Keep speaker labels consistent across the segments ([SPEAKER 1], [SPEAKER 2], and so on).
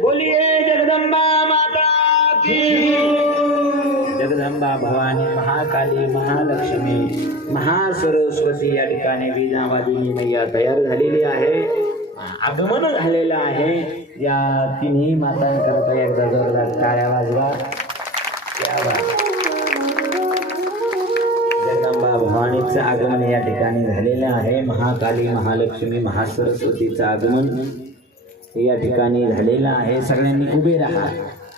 [SPEAKER 1] बोलिए जगदंबा माता की जगदंबा भवानी महाकाली महालक्ष्मी महासरस्वती या ठिकाणी वीणावादिनी मैया तयार झालेली आहे. आगमन झालेलं आहे. या तिन्ही मातांकरता एकदा जोरदार टाळ्या वाजवा. जगदंबा भवानीचं आगमन या ठिकाणी झालेलं आहे. महाकाली महालक्ष्मी महासरस्वतीचं आगमन. या ठिकाणी झालेलं आहे. सगळ्यांनी उभे राहा.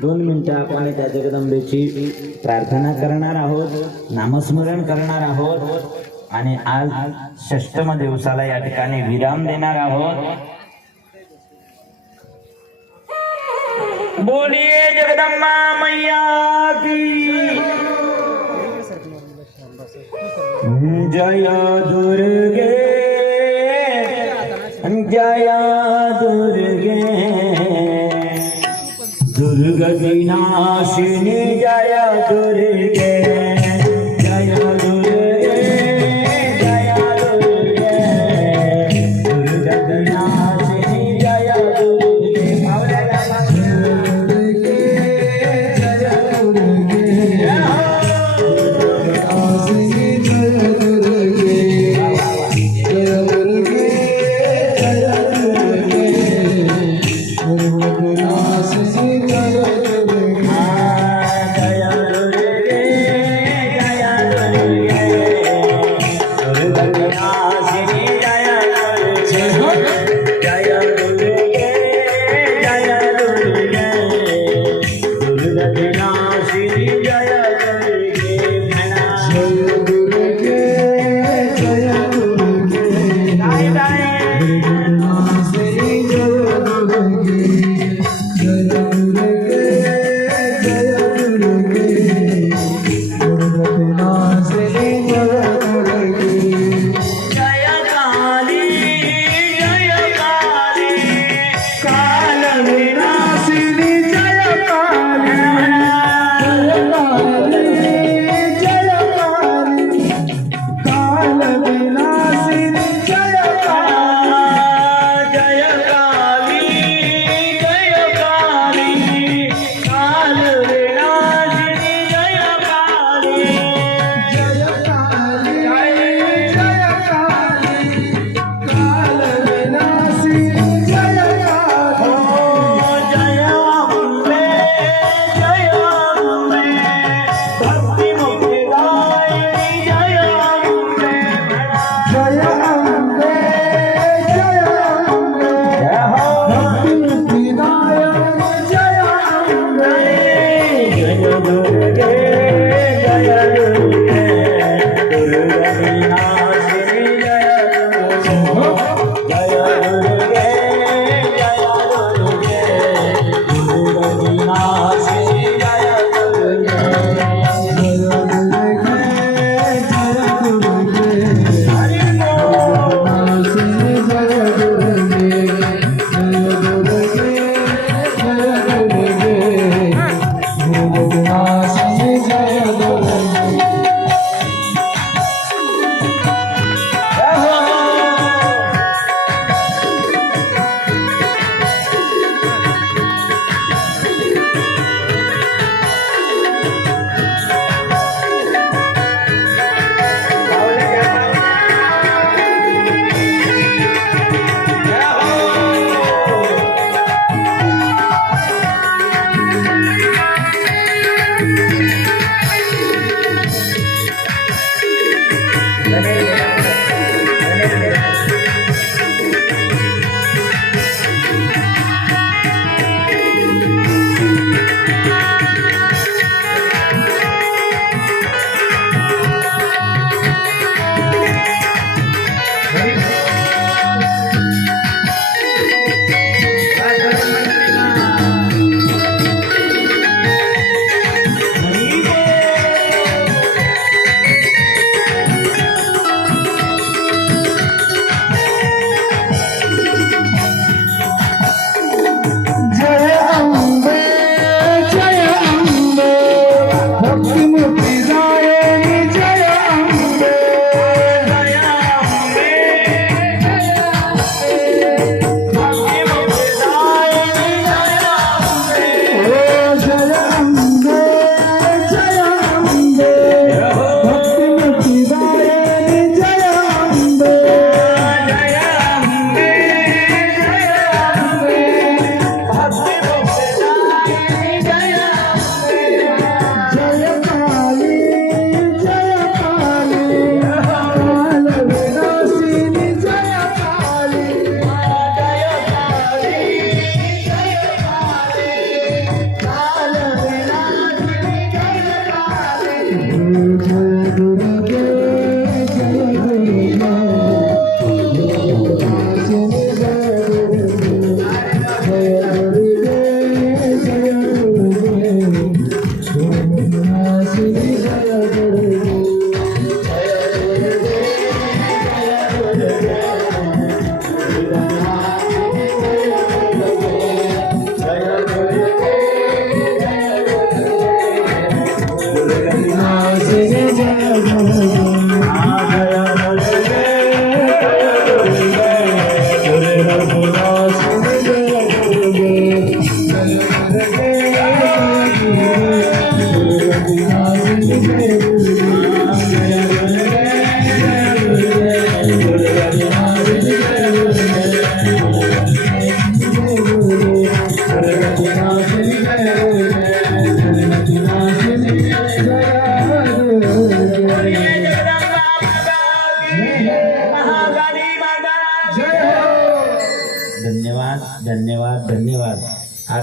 [SPEAKER 1] दोन मिनिटं आपण त्या जगदंबेची प्रार्थना करणार आहोत नामस्मरण करणार आहोत आणि आज षष्टम दिवसाला या ठिकाणी विराम देणार आहोत. बोलिये जगदंबा मैया की। जय दुर्गे जया লাশ दुर्गति नाशिनी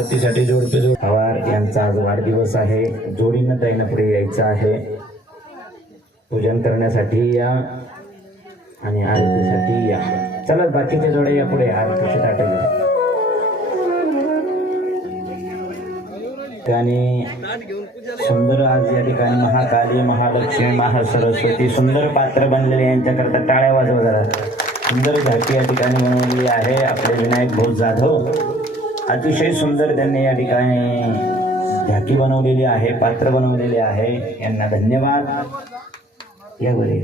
[SPEAKER 1] आरतीसाठी जोडपे जोड पवार यांचा आज वाढदिवस आहे. जोडीनं ताईनं पुढे यायचं आहे. पूजन करण्यासाठी या आणि आरतीसाठी या. चला बाकीचे जोडे या पुढे. आरतीशी ताटे घेऊन. सुंदर आज या ठिकाणी महाकाली महालक्ष्मी महासरस्वती सुंदर पात्र बनलेले यांच्याकरता टाळ्या वाजव जरा सुंदर झाकी या ठिकाणी बनवलेली आहे. आपले विनायक भाऊ जाधव. अतिशय सुंदर त्यांनी या ठिकाणी झाकी बनवलेली आहे पात्र बनवलेले आहे. यांना धन्यवाद. या बरे.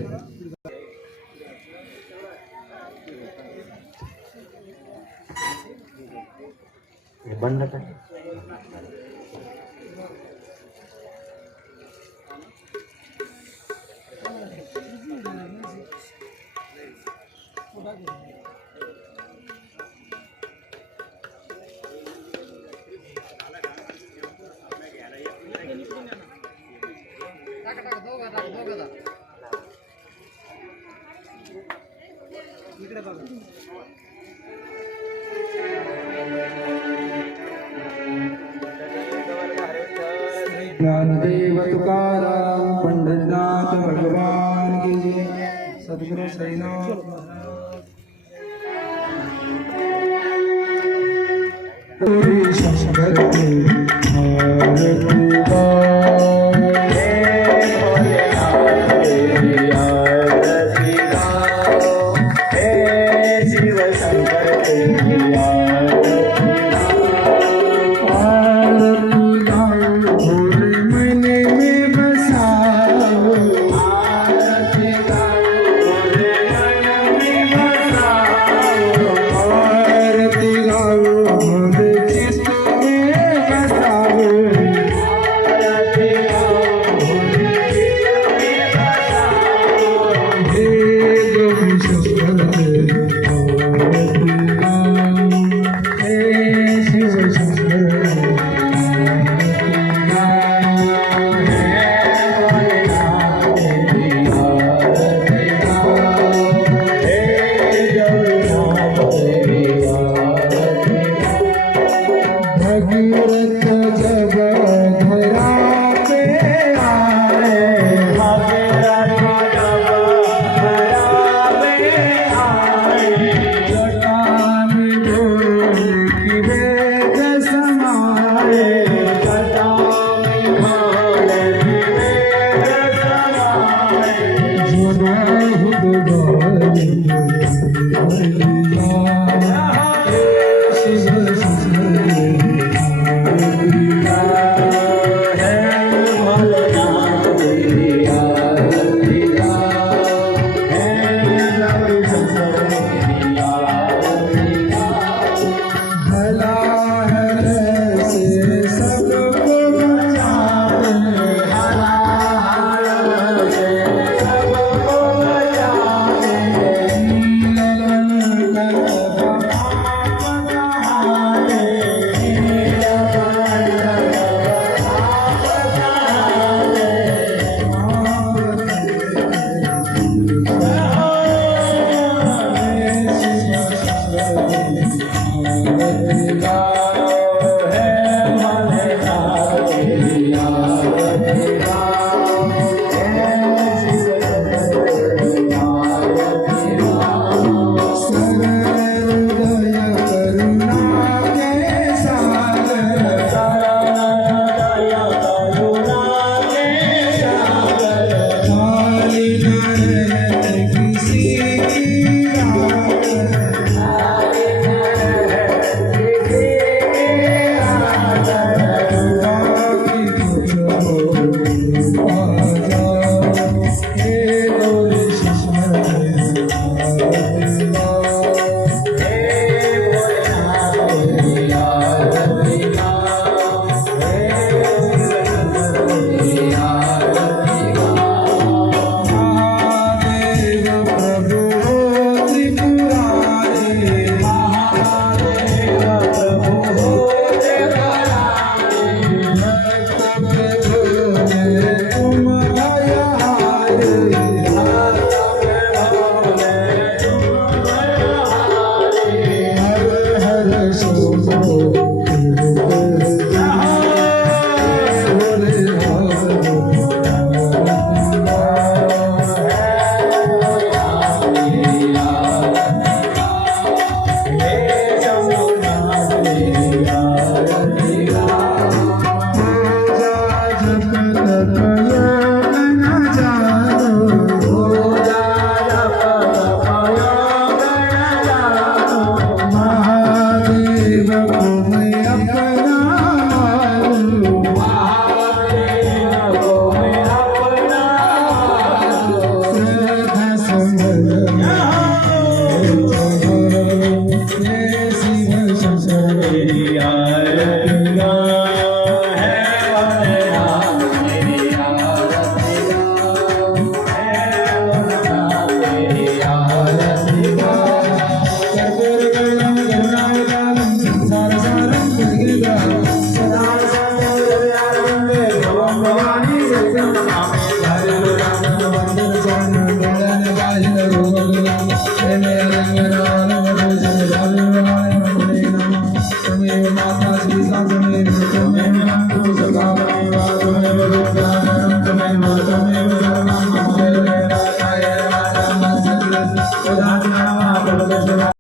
[SPEAKER 1] हे बंद कर
[SPEAKER 2] ज्ञानदेव तुकाराम पंढरनाथ भगवान की सद्गुरु साईनाथ पुरी शंकर